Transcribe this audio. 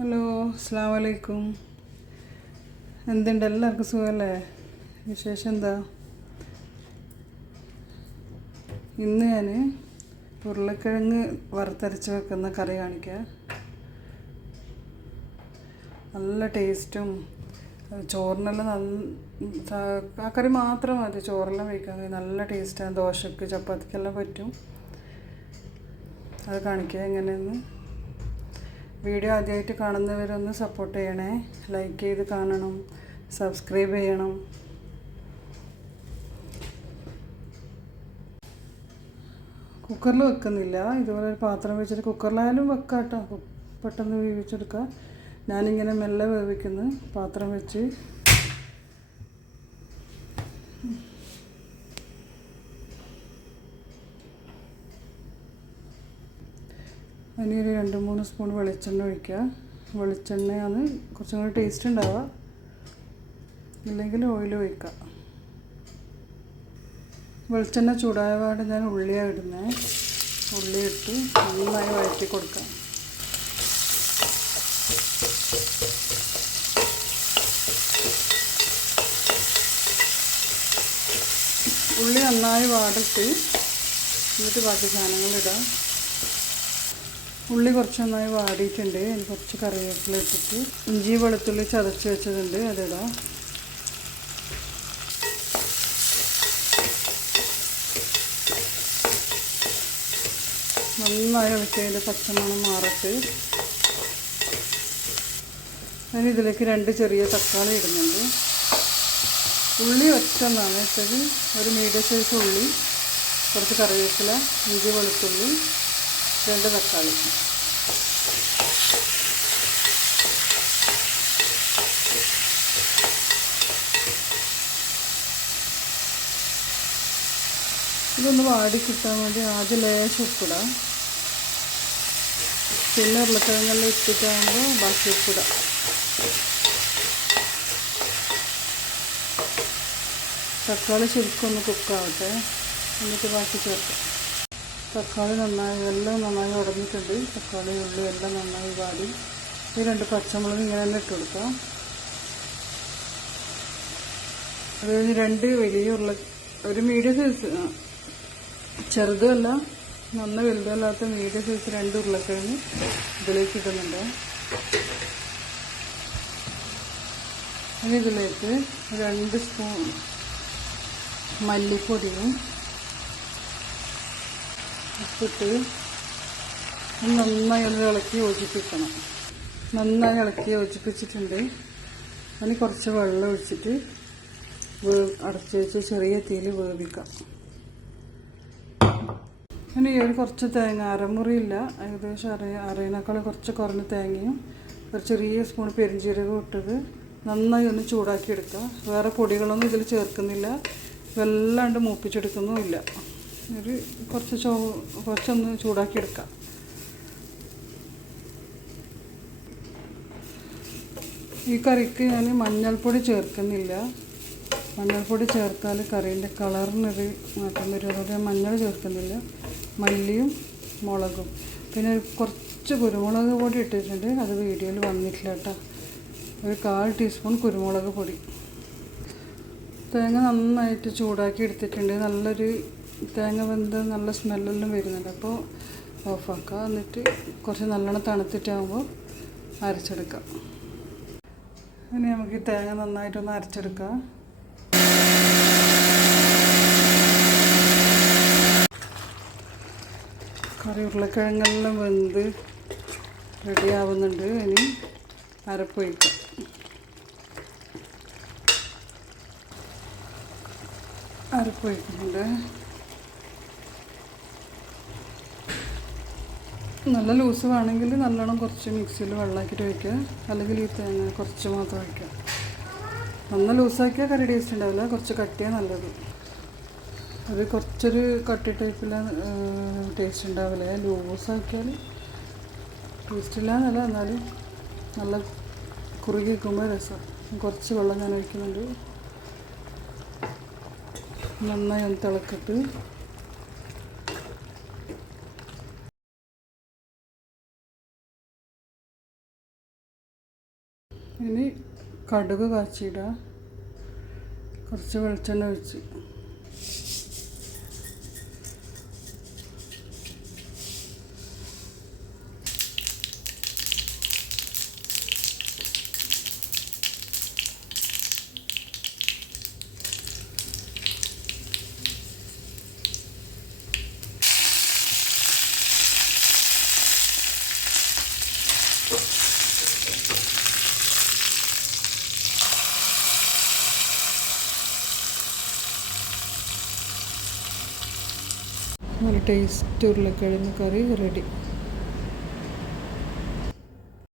Hello അസ്സാം വലൈക്കും എന്തുണ്ട്? എല്ലാവർക്കും സുഖമല്ലേ വിശേഷം എന്താ? ഇന്ന് ഞാൻ ഉരുളക്കിഴങ്ങ് വറുത്തരച്ച് വെക്കുന്ന കറി കാണിക്കാം. നല്ല ടേസ്റ്റും ചോറിനെല്ലാം നല്ല ആ കറി മാത്രം മതി. ചോറെല്ലാം വയ്ക്കാൻ നല്ല ടേസ്റ്റാണ്. ദോശക്ക് ചപ്പാത്തിക്കെല്ലാം പറ്റും. അത് കാണിക്കുക എങ്ങനെയെന്ന്. വീഡിയോ ആദ്യമായിട്ട് കാണുന്നവരൊന്ന് സപ്പോർട്ട് ചെയ്യണേ. ലൈക്ക് ചെയ്ത് കാണണം. സബ്സ്ക്രൈബ് ചെയ്യണം. കുക്കറിൽ വെക്കുന്നില്ല. ഇതുപോലെ ഒരു പാത്രം വെച്ചിട്ട് കുക്കറിലായാലും വെക്കാം കേട്ടോ പെട്ടെന്ന് വേവിച്ചെടുക്കുക ഞാനിങ്ങനെ മെല്ലെ വേവിക്കുന്നു. പാത്രം വെച്ച്. ഇനി ഒരു രണ്ട് മൂന്ന് സ്പൂൺ വെളിച്ചെണ്ണ ഒഴിക്കുക. വെളിച്ചെണ്ണയാണ് കുറച്ചും കൂടി ടേസ്റ്റ് ഉണ്ടാവുക. ഇല്ലെങ്കിൽ ഓയിൽ ഒഴിക്കുക. വെളിച്ചെണ്ണ ചൂടായ പാട് ഞാൻ ഉള്ളിയാണ് ഇടുന്നത് ഉള്ളി ഇട്ട് നന്നായി വഴറ്റി കൊടുക്കാം ഉള്ളി നന്നായി വാടിട്ട് എന്നിട്ട് ബാക്കി സാധനങ്ങളിടാം ഉള്ളി കുറച്ച് നന്നായി വാടിയിട്ടുണ്ട്. അതിന് കുറച്ച് കറിവേപ്പില ഇട്ടിട്ട് ഇഞ്ചി വെളുത്തുള്ളി ചതച്ച് വെച്ചതുണ്ട്. അതിടാം. നന്നായി ഇളക്കിയതിന്റെ പച്ചമണം മാറട്ട്. ഞാൻ ഇതിലേക്ക് രണ്ട് ചെറിയ തക്കാളി ഇടുന്നുണ്ട്. ഉള്ളി ഒറ്റ എന്നാണ് ഇട്ടത് ഒരു മീഡിയം സൈസ് ഉള്ളി കുറച്ച് കറിവേപ്പില ഇഞ്ചി വെളുത്തുള്ളി രണ്ട് തക്കാളി. ഇതൊന്ന് വാടി കിട്ടാൻ വേണ്ടി ആദ്യം ലേശം ഉപ്പിടാം. പിന്നെ ഉരുളക്കിഴങ്ങെല്ലാം ഇട്ടിട്ടാകുമ്പോൾ ബാക്കി ഉപ്പിടാം. തക്കാളി ശരിക്കും ഒന്ന് കുക്കാവട്ടെ. എന്നിട്ട് ബാക്കി ചേർക്കാം. തക്കാളി നന്നായി എല്ലാം നന്നായി ഉടഞ്ഞിട്ടുണ്ട് തക്കാളി ഉള്ളി എല്ലാം നന്നായി വാടി. ഈ രണ്ട് പച്ചമുളക് ഇങ്ങനെ തന്നെ ഇട്ട് കൊടുക്കാം. അത് കഴിഞ്ഞ് രണ്ട് വലിയ ഉരുള ഒരു മീഡിയം സൈസ് ചെറുതല്ല നന്ന വലുതല്ലാത്ത മീഡിയം സൈസ് രണ്ട് ഉരുളക്കിഴങ്ങ് ഇതിലേക്ക് ഇടുന്നുണ്ട്. ഇനി ഇതിലേക്ക് രണ്ട് സ്പൂൺ മല്ലിപ്പൊടിയും ഉപ്പിട്ട് നന്നായി ഒന്ന് ഇളക്കി യോജിപ്പിക്കണം. നന്നായി ഇളക്കി യോജിപ്പിച്ചിട്ടുണ്ട്. അതിന് കുറച്ച് വെള്ളം ഒഴിച്ചിട്ട് വേ അടച്ച് വെച്ച് ചെറിയ തീയിൽ വേവിക്കാം. ഇനി ഒരു കുറച്ച് തേങ്ങ അരമുറിയില്ല. ഏകദേശം അര അരയിനേക്കാൾ കുറച്ച് കുറഞ്ഞ തേങ്ങയും ഒരു ചെറിയ സ്പൂൺ പെരിഞ്ചീരകം ഇട്ടത് നന്നായി ഒന്ന് ചൂടാക്കി എടുക്കുക വേറെ പൊടികളൊന്നും ഇതിൽ ചേർക്കുന്നില്ല. വല്ലാണ്ട് മൂപ്പിച്ചെടുക്കുന്നുമില്ല. ഒരു കുറച്ച് ചോ കുറച്ചൊന്ന് ചൂടാക്കി എടുക്കാം ഈ കറിക്ക് ഞാൻ മഞ്ഞൾപ്പൊടി ചേർക്കുന്നില്ല. മഞ്ഞൾപ്പൊടി ചേർത്താൽ കറീന്റെ കളറിനൊരു മാറ്റം വരും. അതുകൊണ്ട് മഞ്ഞൾ ചേർക്കുന്നില്ല. മല്ലിയും മുളകും. പിന്നെ കുറച്ച് കുരുമുളക് പൊടി ഇട്ടിട്ടുണ്ട്. അത് വീഡിയോയിൽ വന്നിട്ടില്ല കേട്ടോ. ഒരു കാൽ ടീസ്പൂൺ കുരുമുളക് പൊടി. തേങ്ങ നന്നായിട്ട് ചൂടാക്കി എടുത്തിട്ടുണ്ട്. നല്ലൊരു തേങ്ങ വെന്ത് നല്ല സ്മെല്ലെല്ലാം വരുന്നുണ്ട്. അപ്പോൾ ഓഫാക്കുക എന്നിട്ട് കുറച്ച് നല്ലോണം തണുത്തിട്ടാകുമ്പോൾ അരച്ചെടുക്കാം. ഇനി നമുക്ക് ഈ തേങ്ങ നന്നായിട്ടൊന്ന് അരച്ചെടുക്കാം. കറി ഉരുളക്കിഴങ്ങെല്ലാം വെന്ത് റെഡി ആവുന്നുണ്ട്. ഇനി അരപ്പൊഴിക്കാം അരപ്പൊഴിക്കുന്നുണ്ട് നല്ല ലൂസ് വേണമെങ്കിൽ നല്ലോണം കുറച്ച് മിക്സിയിൽ വെള്ളമാക്കിയിട്ട് വയ്ക്കുക. അല്ലെങ്കിൽ ഈ തേങ്ങ കുറച്ച് മാത്രം വയ്ക്കുക. നന്ന ലൂസാക്കിയാൽ കറി ടേസ്റ്റ് ഉണ്ടാവില്ല. കുറച്ച് കട്ടിയാൽ നല്ലത്. അത് കുറച്ചൊരു കട്ടി ടൈപ്പിലെ ടേസ്റ്റ് ഉണ്ടാവില്ല. ലൂസാക്കിയാൽ ടേസ്റ്റ് ഇല്ല എന്നല്ല. എന്നാലും നല്ല കുറുകി വയ്ക്കുമ്പോൾ രസം. കുറച്ച് വെള്ളം ഞാൻ ഒഴിക്കുന്നുണ്ട്. നന്നായി ഒന്ന് തിളക്കിട്ട്. ഇനി കടുക് കാച്ചിയിടുക. കുറച്ച് വെളിച്ചെണ്ണ ഒഴിച്ച്. നല്ല ടേസ്റ്റ് ഉരുളക്കിഴങ്ങ് കറി റെഡി